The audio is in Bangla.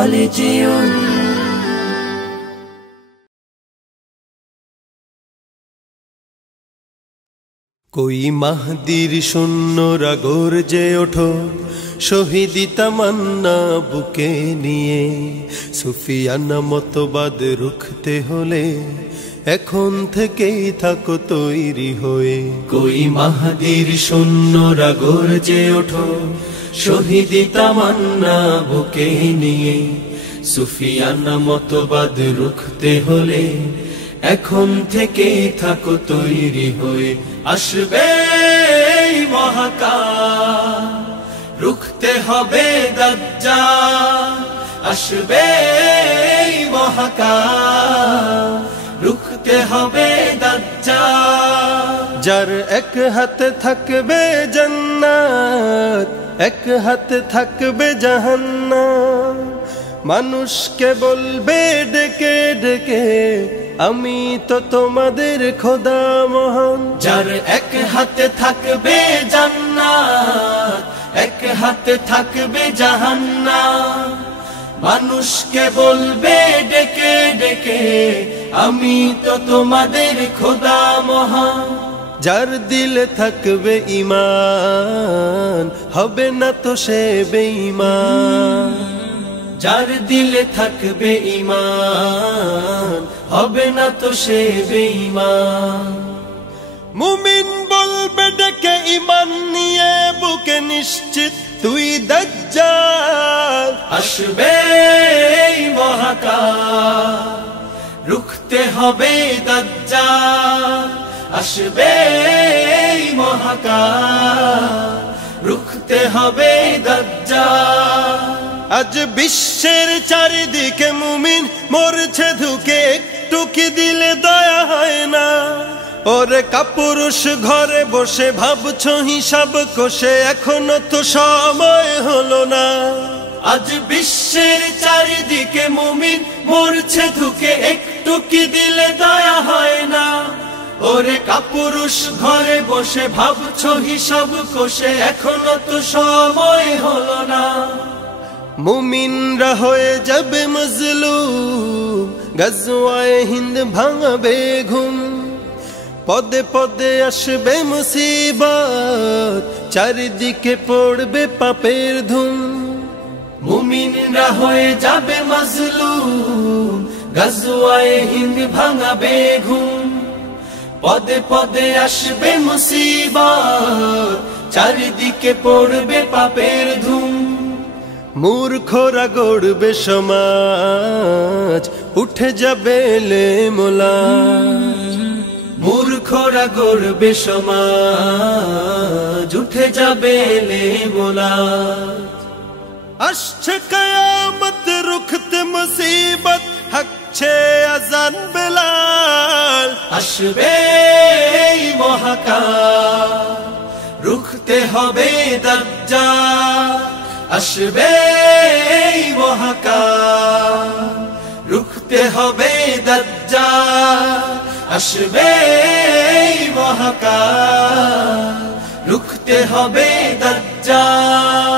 বলে যেও कोई महदीर शून्यरा गरजे ओठो शहीदी तमन्ना बुके निये सुफियाना मतबाद रुखते होले एखन थेकेई थाको तैरी होए कोई महदीर शून्यरा गरजे ओठो शहीदी तमन्ना बुके निये सुफियाना मतबाद रुखते होले এখন থেকে থাকো তৈরি হয়ে আসবে মহাকাল রুখতে হবে দাজ্জাল আসবে মহাকাল রুখতে হবে দাজ্জাল যার এক হাতে থাকবে জান্নাত এক হাতে থাকবে জাহান্নাম মানুষকে বলবে ডেকে ডেকে আমি তো তোমাদের খোদা মহান যার এক হাতে থাকবে জান্নাত এক হাতে থাকবে জাহান্নাম মানুষকে বলবে ডেকে ডেকে আমি তো তোমাদের খোদা মহান যার দিলে থাকবে ঈমান হবে না তো সে বেঈমান যার দিলে থাকবে ঈমান হবে না তো সে বেঈমান মুমিন বলবে ডেকে ঈমান নিয়ে বুকে নিশ্চিত তুই দাজ্জাল আসবে মহাকাল রুখতে হবে দাজ্জাল আসবে মহাকাল রুখতে হবে দাজ্জাল আজ বিশ্বের চারিদিকে মুমিন মরছে ধুকে একটু কি দিলে দয়া হয় না ওরে কাপুরুষ ঘরে বসে ভাবছো হিসাব কষে এখনো তো সময় হলো না আজ বিশ্বের চারিদিকে মুমিন মরছে ধুকে একটু কি দিলে দয়া হয় না ওরে কাপুরুষ ঘরে বসে ভাবছো হিসাব কষে এখনো তো সময় হলো না মুমিনরা হয়ে যাবে মজলুম গজওয়ায়ে হিন্দ ভাঙবে ঘুম পদে পদে আসবে মুসিবত চারিদিকে পড়বে পাপের ধুম মুমিনরা হয়ে যাবে মজলুম গজওয়ায়ে হিন্দ ভাঙবে ঘুম পদে পদে আসবে মুসিবত চারিদিকে পড়বে পাপের ধুম মূর্খরা গড়বে সমাজ উঠে যাবে লেমোলাজ মূর্খরা গড়বে সমাজ উঠে যাবে লেমোলাজ আসছে কিয়ামত রুখতে মুসিবত হাকছে আযান বেলাল আসবে মহাকাল রুখতে হবে দাজ্জাল আসবে মহাকাল রুখতে হবে দাজ্জাল আসবে মহাকাল রুখতে হবে দাজ্জাল